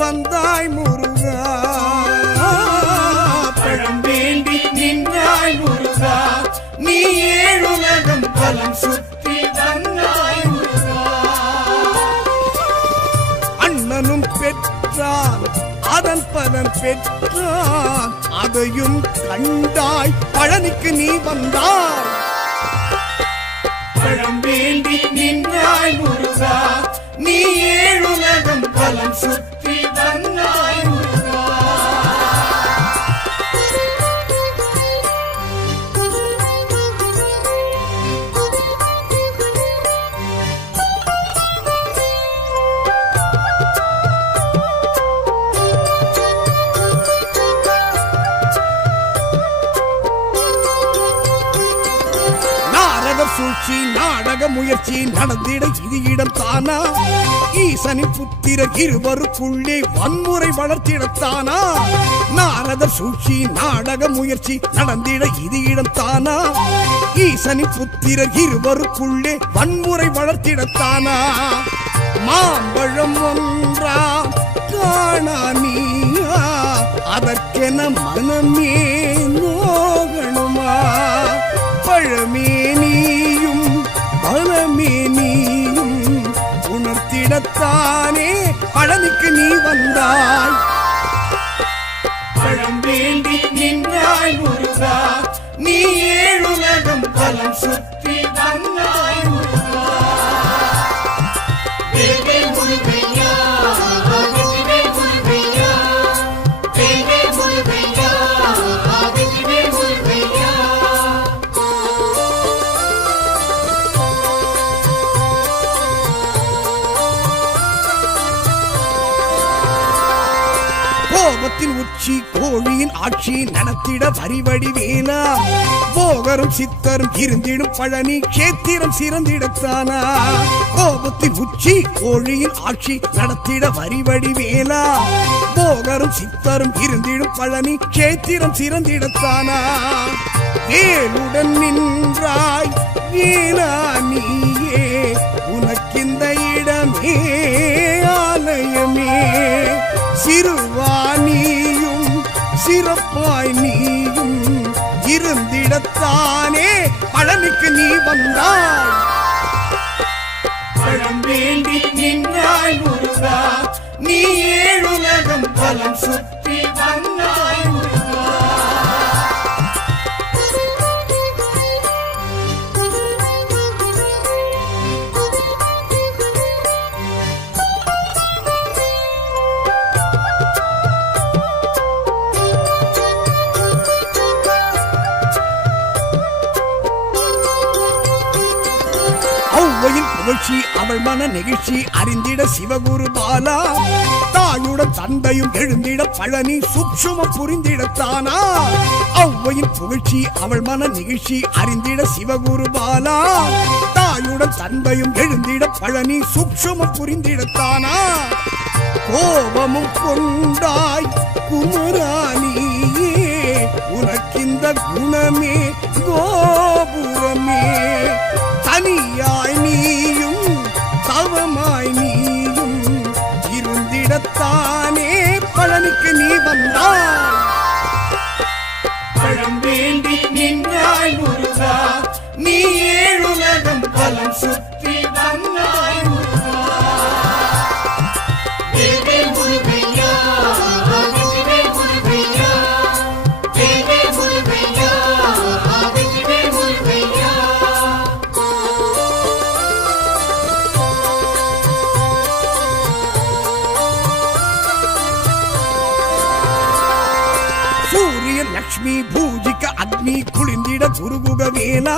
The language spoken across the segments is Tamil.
வந்தாய் முருகா, பழம் வேண்டி நின்றாய் முருகா, நீ ஏழுலகம் பலம் சுற்றி வந்தாய் முருகா. அண்ணனும் பெற்றான் அதன் பலன் பெற்றான், அதையும் கண்டாய் பழனிக்கு நீ வந்தாய். பழம் வேண்டி நின்றாய் முருகா, நீ ஏழுலகம் பலம் சுற்றி வந்தாய் முருகா. சூழ்ச்சி நாடக முயற்சி நடந்திட இது இடம் தானா? ஈசனின் புத்திரர் இருவருக்குள்ளே வன்முறை வளர்த்திடத்தானா? நாரதர் சூழ்ச்சி நாடக முயற்சி நடந்திட இது இடம் தானா? ஈசனின் புத்திரர் இருவருக்குள்ளே வன்முறை வளர்த்திடத்தானா? மாம்பழம் ஒன்றா காணா நீயா, அதற்கென மனமே நோகணுமா? பழமே நீயும் பலமே நீயும் உணர்த்திடத்தானே பழனிக்கு நீ வந்தாய். பழம் வேண்டி நின்றாய் முருகா, நீ ஏழுலகம் பலம் சுற்றி வந்தாய் முருகா. தேவே முருகையா, வெற்றிவே முருகையா, தேவே முருகையா, வெற்றிவே முருகையா. கோபத்தின் உச்சி கோழியின் ஆட்சி நடத்திட வரிவடி வேலா, போகரும் சித்தரும் இருந்திடும் பழனி கேத்திரம் சிறந்திடத்தானா? கோபத்தின் உச்சி கோழியின் ஆட்சி நடத்திட வரிவடி வேலா, போகரும் சித்தரும் இருந்திடும் பழனி கேத்திரம் சிறந்திடத்தானா? வேலுடன் நின்றாய் வேலா நீயே, உனக்கிந்த இடமே ஆலயமே. சிறுவானியும் சிறப்பாய் நீயும் இருந்திடத்தானே பழனிக்கு நீ வந்தாய். பழம் வேண்டி நின்றாய் முருகா, நீ ஏழுலகம் பலம் சுற்றி வந்தாய் முருகா. ஔவையின் புகழ்ச்சி அவள் மன நெகிழ்ச்சி அறிந்திட சிவகுரு பாலா, தாயுடன் தந்தையும் எழுந்திட பழனி சூட்சுமம் புரிந்திடத்தானா? ஔவையின் புகழ்ச்சி அவள் மன நெகிழ்ச்சி அறிந்திட சிவகுரு பாலா, தாயுடன் தந்தையும் எழுந்திட பழனி சூட்சுமம் புரிந்திடத்தானா? கோபமும் கொண்டாய் குமராணியே, உனக்கிந்த குணமே கோபுரமே. தனியாய் நீயும் தவமாய் நீயும் இருந்திடத்தானே பழனிக்கு நீ வந்தாய். பழம் வேண்டி நின்றாய் முருகா, நீ ஏழுலகம் பலம் சுற்றி வந்தாய் முருகா. தேவே முருகையா, வெற்றிவே முருகையா, தேவே முருகையா, வெற்றிவே முருகையா. லட்சுமி பூஜிக்க அக்னி குளிந்திட குருகுக வேலா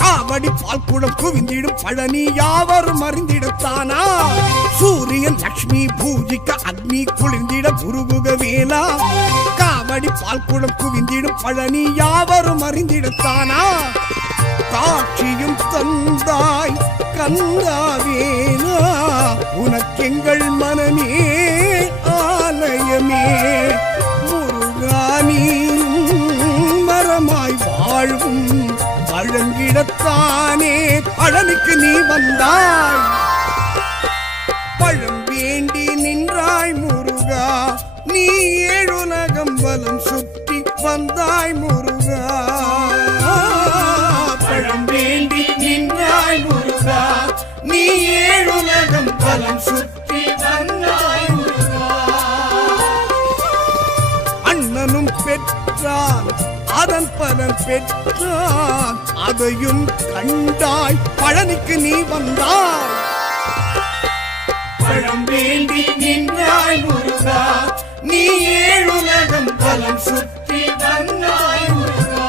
காவடி பால்குடம் குவிந்திடும் பழனி யாவரும் அறிந்திடத்தானா சூரியன் லட்சுமி பூஜிக்க அக்னி குளிந்திட குருகுக வேலா காவடி பால்குடம் குவிந்திடும் பழனி யாவரும் அறிந்திடத்தானா காட்சியும் தந்தாய் கந்தாவேனா உனக்கெங்கள் மனமே ஆலயமே முருகானி மரமாய் வாழ்வும் பழங்கிடத்தானே பழனிக்கு நீ வந்தாய் பழம் வேண்டி நின்றாய் முருகா நீ ஏழுலகம் வலம் சுற்றி வந்தாய் முருகா பழம் வேண்டி நின்றாய் முருகா நீ ஏழுலகம் வலம் சுற்றி வந்தாய் முருகா அண்ணனும் பெற்றான் அதன் பலன் பெற்றான் அதையும் கண்டாய் பழனிக்கு நீ வந்தாய் பழம் வேண்டி நின்றாய் முருகா நீ ஏழுலகம் வலம் சுற்றி வந்தாய் முருகா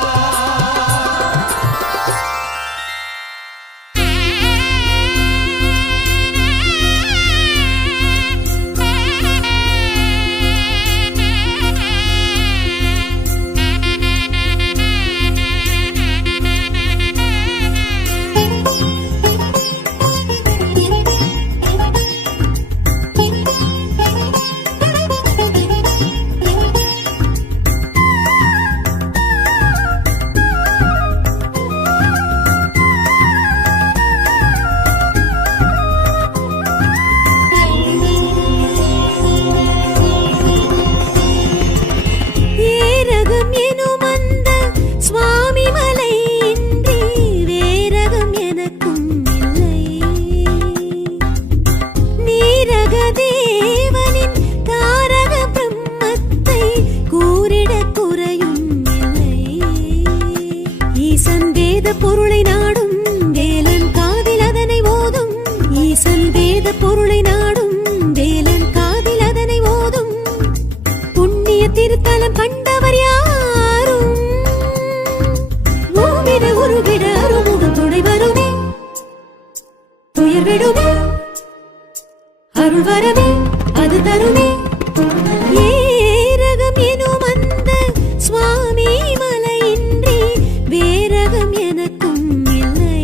திருத்தலம் கண்டவர் யாரும் மூவிட உருவிட அருமுகம் துணை வருமே துயர் விடுமே அருள் வரவே அது தருமே ஏரகம் எனும் அந்த சுவாமி மலையின்றி வேரகம் எனக்கும் இல்லை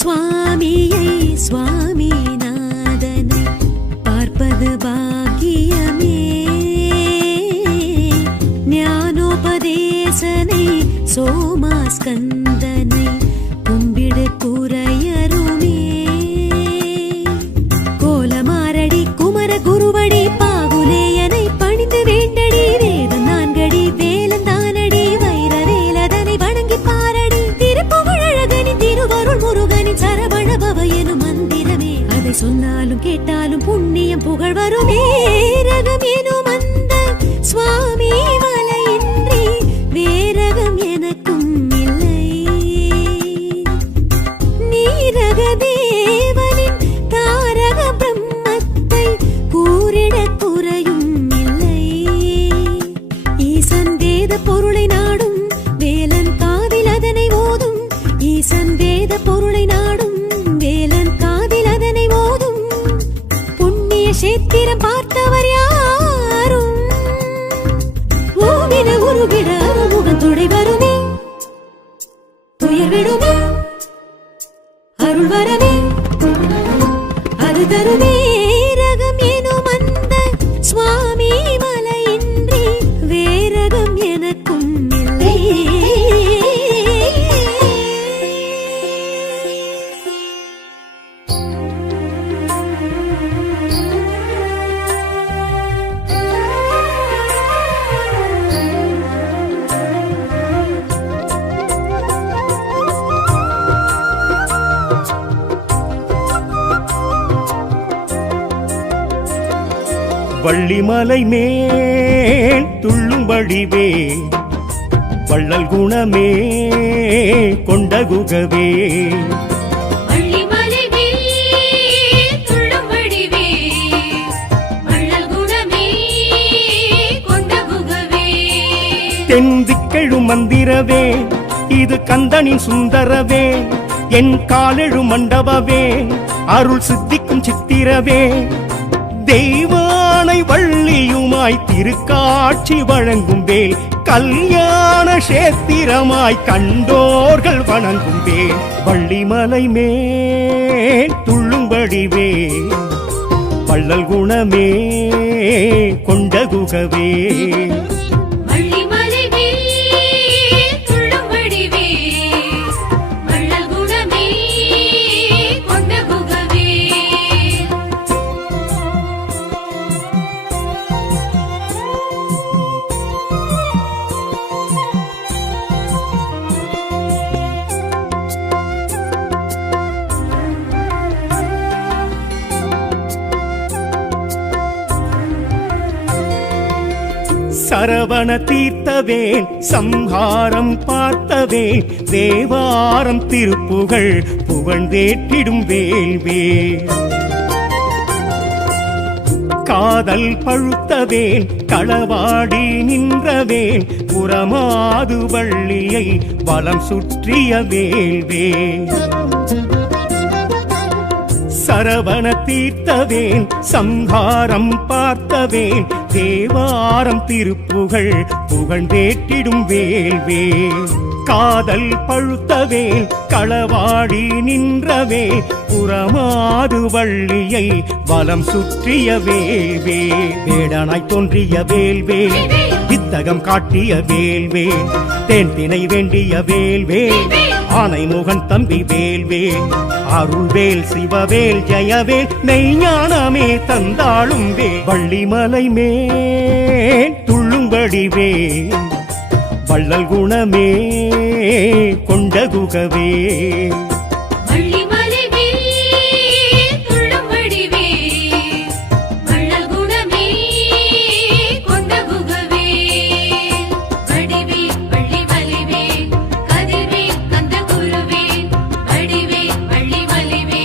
சுவாமியை சுவாமிநாதனை பார்ப்பது பாக்கியமே. ஞானோபதேசனை சோமாஸ்கந்தனை கும்பிடு குறையருமே. கோலமாரடி குமர குருவடி பாகுலேயனை பணிந்து வேண்டடி. வேதம் நான்கடி வேலந்தானடி வைர வேலதனை வணங்கி பாரடி. திருப்புகழகனி திருவருள் முருகனி சரவண பவ எனும் மந்திரமே. அதை சொன்னாலும் கேட்டாலும் புண்ணியம் புகழ் வருமே. ரகம் எனும் அந்த சுவாமி மலையின்றி வேரகம் எனக்கும் இல்லை. நீரக தேவனின் தாரக பிரம்மத்தை கூறிட குறையும் இல்லை. ஈசன் வேத பொருளை நாடும் வேலன் காதில் அதனை ஓதும். ஈசன் வேத பொருளை நாடும் வேலன் காதில் அதனை ஓதும். புண்ணிய சேத்திரம் பார்த்தவர் யாரும் ஓவிட உருவிட அருமுகம் துடை வருமே. துயர் விடுமே அருள் வரவே அது தருமே. ரகம் எனும் அந்த சுவாமி மலையின்றி வேரகம் எனக்கும் இல்லை. வள்ளிமலை மேல் துள்ளும் வடிவே வள்ளல் குணமே கொண்ட குகவே. வள்ளிமலை மேல் துள்ளும் வடிவே வள்ளல் குணமே கொண்ட குகவே. தென்திக்கெழு மந்திரவே இது கந்தனின் சுந்தரவே. என் காலெழு மண்டபவே அருள் சித்திக்கும் சித்திரவே. தெய்வானை வள்ளியுமாய் திருக்காட்சி வழங்கும் வேல். கல்யாண சேத்திரமாய் கண்டோர்கள் வணங்கும் வேல். வள்ளிமலை மேல் துள்ளும்படிவே வள்ளல் குணமே கொண்ட குகவே. வள்ளிமலை மேல் துள்ளும் வடிவே வள்ளல் குணமே கொண்ட குகவே. சரவண தீர்த்தவேன் சம்ஹாரம் பார்த்தவேன். தேவாரம் திருப்புகழ் புகழ்ந்தேற்றிடும் வேல்வேல். காதல் பழுத்தவேன் களவாடி நின்றவேன். புறமாது வள்ளியை வலம் சுற்றிய வேல்வேல். சரவண தீர்த்தவேன் சம்ஹாரம் பார்த்தவேன். தேவாரம் திருப்புகழ் புகழ்ந்தேற்றிடும் வேல்வேல். காதல் பழுத்தவேன் களவாடி நின்றவே. புறமாது வள்ளியை வலம் சுற்றிய வேல்வே. வேடனாய் தோன்றிய வேல்வே வித்தகம் காட்டிய வேல்வே. தேன் தினை வேண்டிய வேல்வே ஆனை முகன் தம்பி வேல்வே. அருள்வேல் சிவவேல் ஜெயவேல் மெய்ஞானமே தந்தாளும் வேல். வள்ளிமலை மேல் துள்ளும்படிவே வள்ளல் குணமே கொண்ட குகவே. வள்ளிமலை மேல் துள்ளும் வடிவே வள்ளல் குணமே கொண்ட குகவே. வடிவே வள்ளிமலைவே கதிர்வே கந்த குருவே. வடிவே வள்ளிமலைவே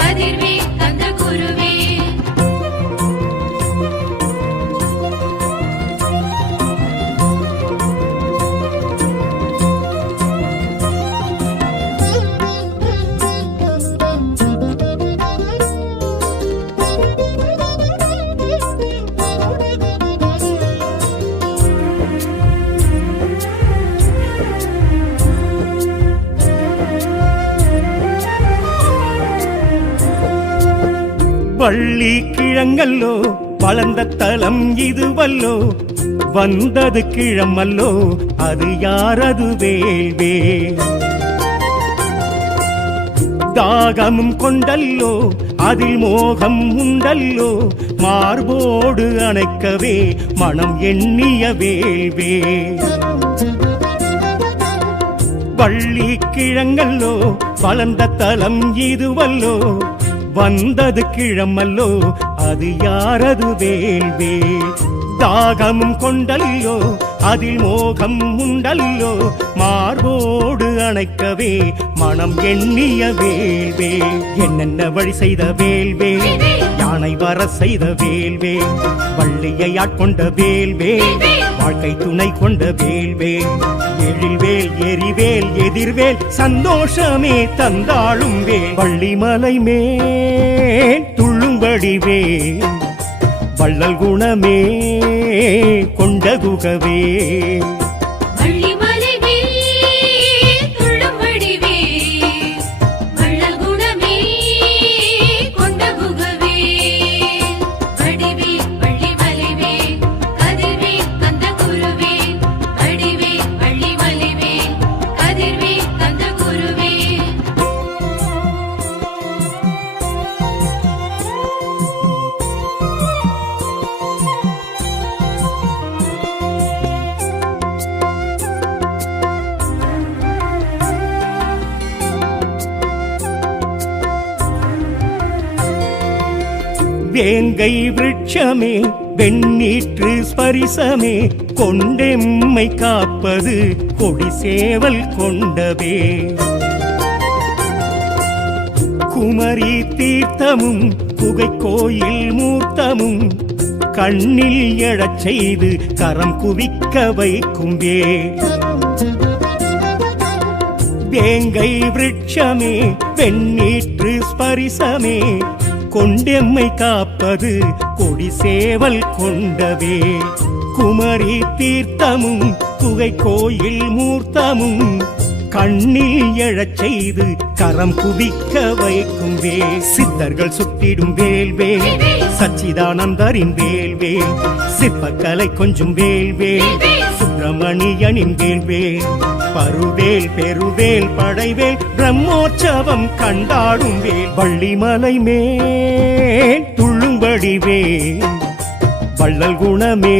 கதிர்வே கந்த குருவே. வள்ளி கிழங்கல்லோ வளர்ந்த தலம் இதுவல்லோ வந்தது கிழமல்லோ அது யாரது வேல்வேல் தாகமும் கொண்டல்லோ அதில் மோகம் உண்டல்லோ மார்போடு அணைக்கவே மனம் எண்ணிய வேல்வேல் வள்ளி கிழங்கல்லோ வளர்ந்த தலம் இதுவல்லோ வந்தது கிழமல்லோ அது யாரது வேல்வேல் தாகமும் கொண்டல்லோ அதில் மோகம் உண்டல்லோ மார்போடு அணைக்கவே மனம் எண்ணிய வேல்வேல் என்னென்ன வழி செய்த வேல்வேல் யானை வர செய்த வேல்வேல் வள்ளியை ஆட்கொண்ட வேல்வேல் வாழ்க்கை துணை கொண்ட வேல்வேல் எழில்வேல் எரிவேல் எதிர்வேல் சந்தோஷமே தந்தாளும் வேல் வள்ளிமலை மேல் துள்ளும்படி வேல் வள்ளல் குணமே கொண்ட குகவே வள்ளிமலை மேல் துள்ளும்படி வேல் வள்ளல் குணமே கொண்ட குகவே வடிவேல் வள்ளிமலை மேல் கதிர்வேல் கந்த குருவேல் வடிவேல் வள்ளிமலை மேல் கதிர்வேல் கந்த குருவேல் வேங்கை விருட்சமே வெண்ணீற்று ஸ்பரிசமே கொண்டெம்மை காப்பது கொடி சேவல் கொண்டவே குமரி தீர்த்தமும் குகை கோயில் மூர்த்தமும் கண்ணில் எழச் செய்து கரம் குவிக்க வைக்கும் வேங்கை விருட்சமே வெண்ணீற்று ஸ்பரிசமே கொண்டெம்மை காப்பது கொடி சேவல் கொண்டவே குமரி தீர்த்தமும் குகை கோயில் மூர்த்தமும் கண்ணில் எழச் செய்து கரம் குவிக்க வைக்கும் சித்தர்கள் சுட்டிடும் வேல்வேல் சச்சிதானந்தரின் வேல்வேல் சிற்பக்கலை கொஞ்சம் வேல்வேல் சுப்பிரமணியனின் வேல்வேல் பருவேல் பெருவேல் படைவேல் பிரம்மோற்சவம் கண்டாடும் வேல் வள்ளிமலை மேல் துள்ளும்படி வேல் வள்ளல் குணமே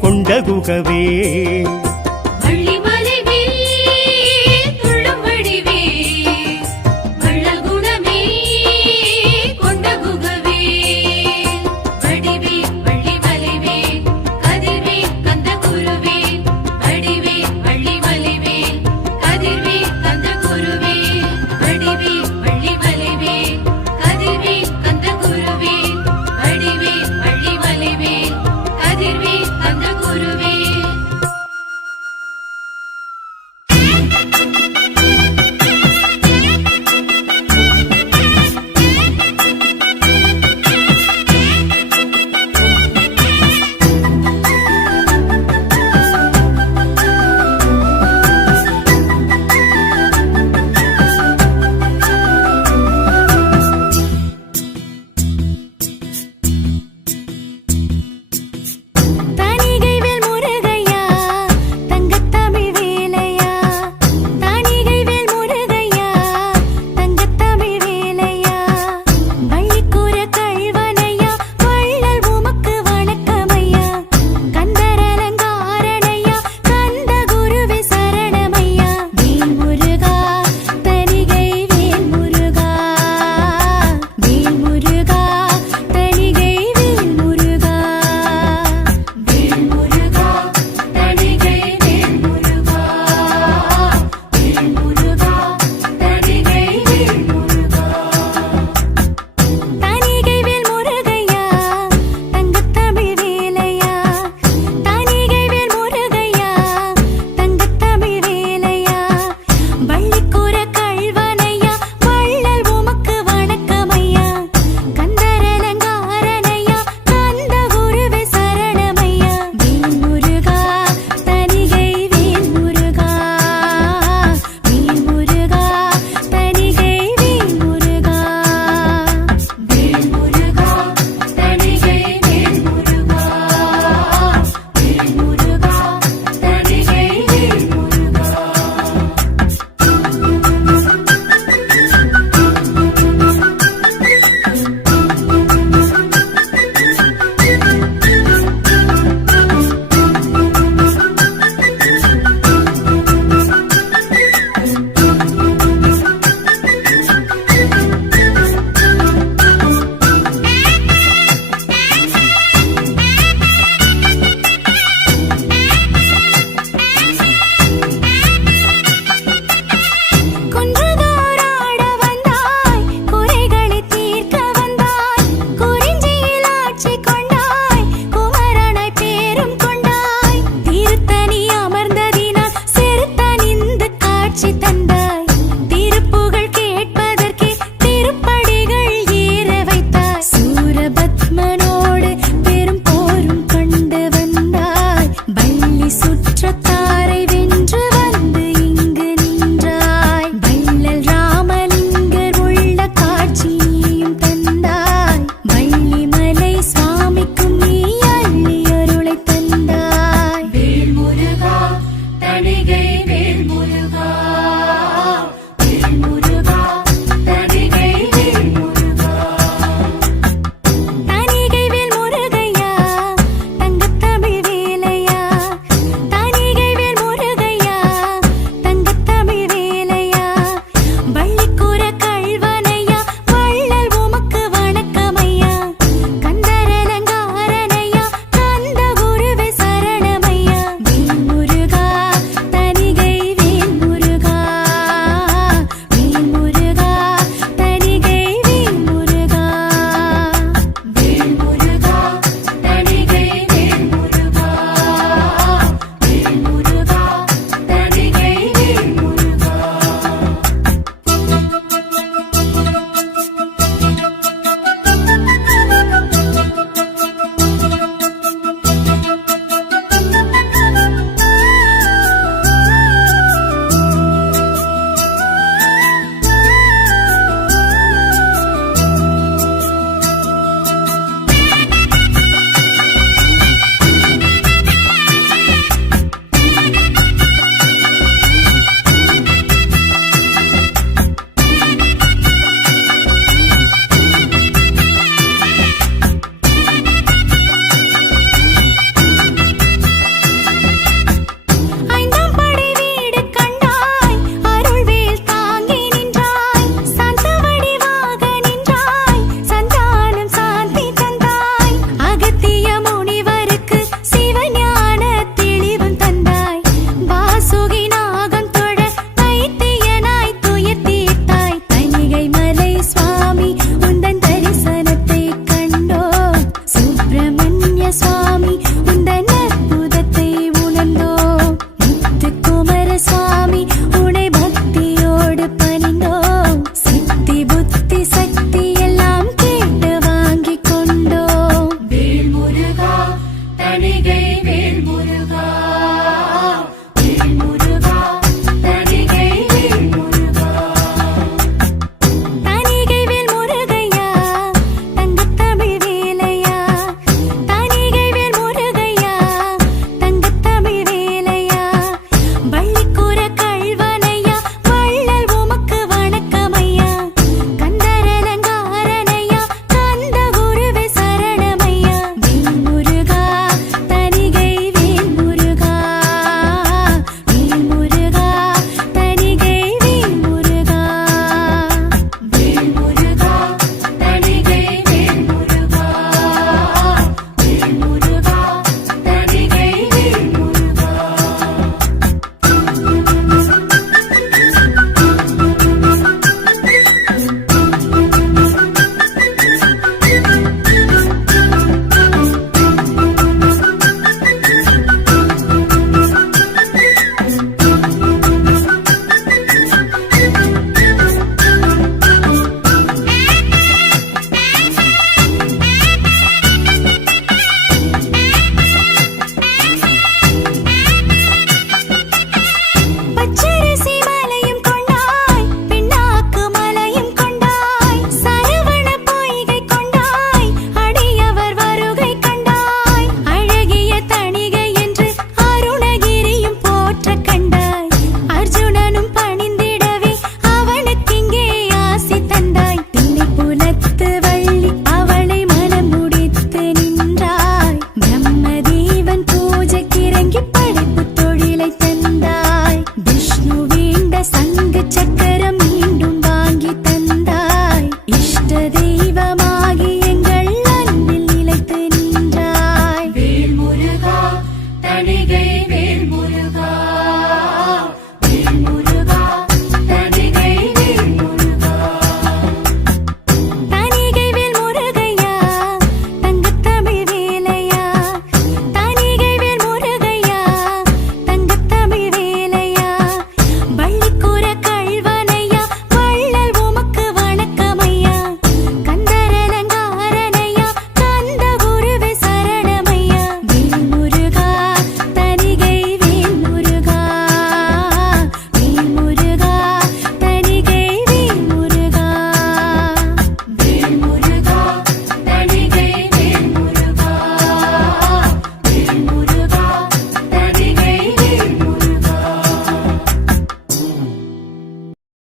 கொண்ட குகவே